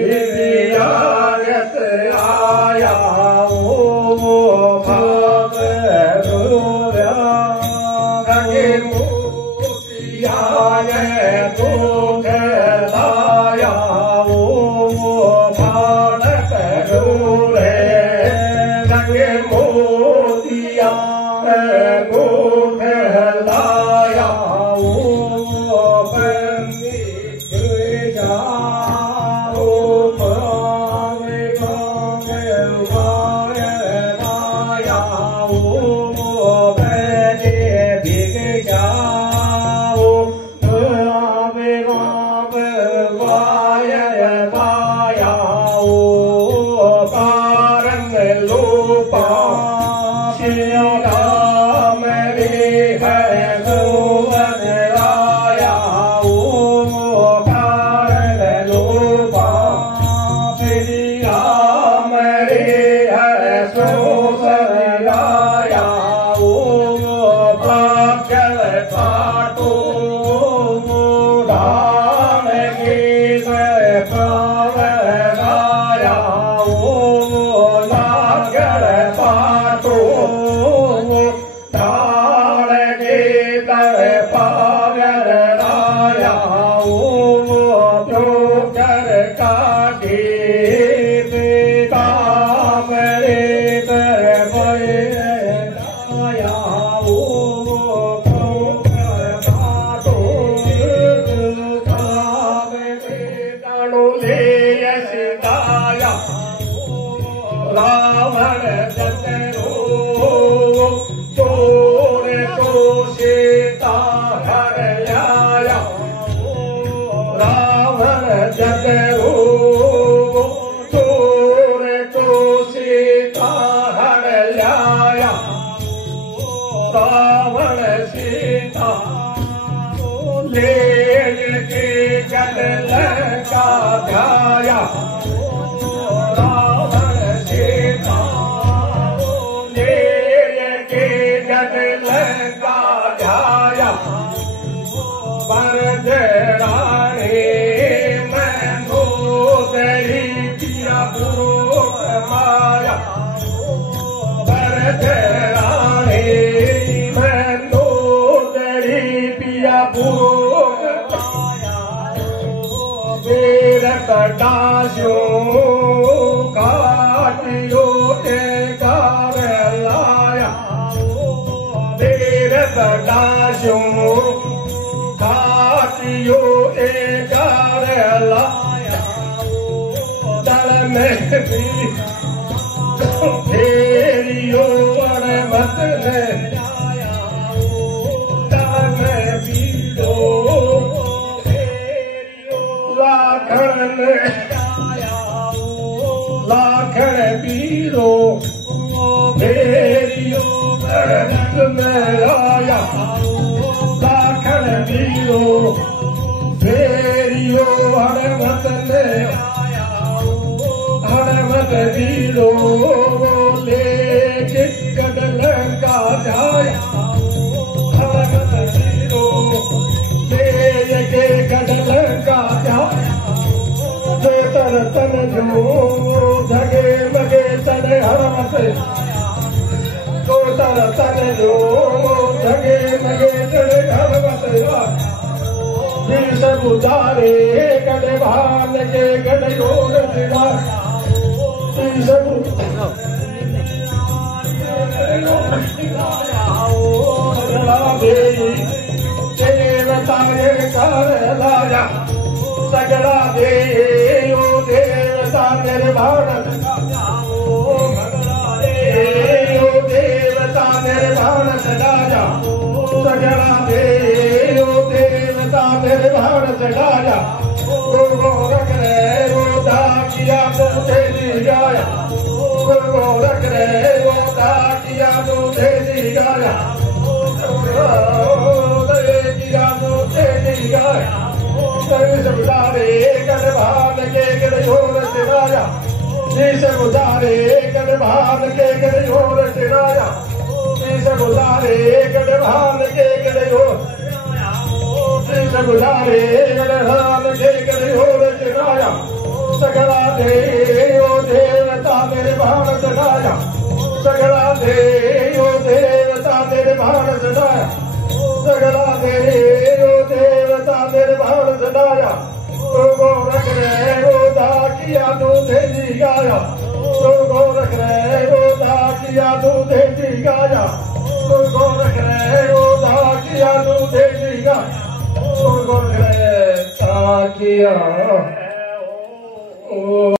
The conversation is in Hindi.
विद्यायत आया ओ भाव दूरा रंगे मोतियाय दूध लाया ओ भाड़क दूरे रंगे मोतिया दूध लाया ओ बंदी जा सगला दे ओ देवता मेरे भाण चढ़ाया सगला दे ओ देवता मेरे भाण चढ़ाया सगला दे ओ देवता मेरे भाण चढ़ाया तो गोरख रे ओ दाकिया दूधे जी गाया तो गोरख रे ओ दाकिया दूधे जी गाया तो गोरख रे ओ दाकिया दूधे जी गाया तो गोरख रे दाकिया